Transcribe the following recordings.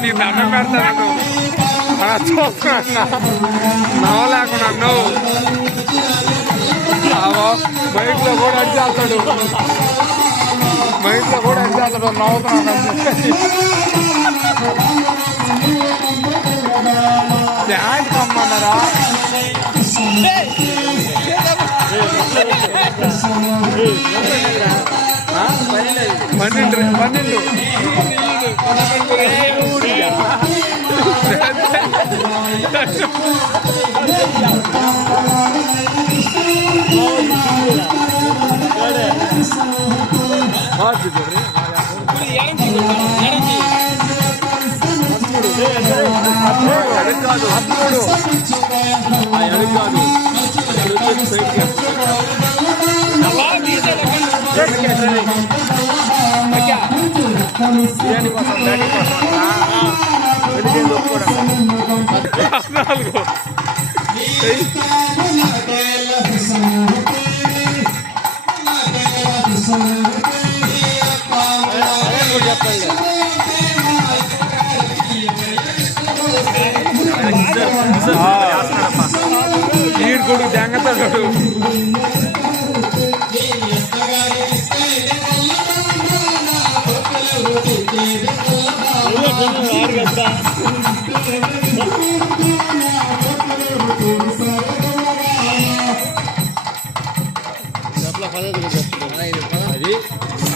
నేను దండం పెడతాను చూస్తున్నా నవ్వలేకున్నా నువ్వు బైక్ లో కూడా అడిచేస్తాడు బైక్ లో కూడా అడిచేస్తాడు నవ్వుతున్నాను డ్యాన్స్ కమ్మన్నారా పన్నెండు బిర్యానీ కోసం డాడీ ఈడు కొడుకు జాగ్రత్త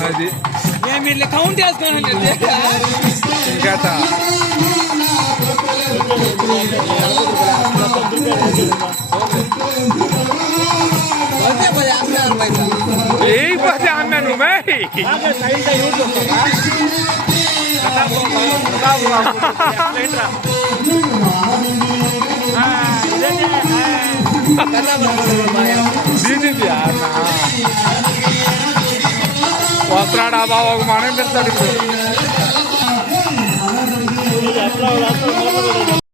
అది మేము ఇట్లా కౌంట్ చేసుకున్నాను ఇంకా एक बजे आना नु मैं వస్త్రాడా బాబు మనం పెడతాడు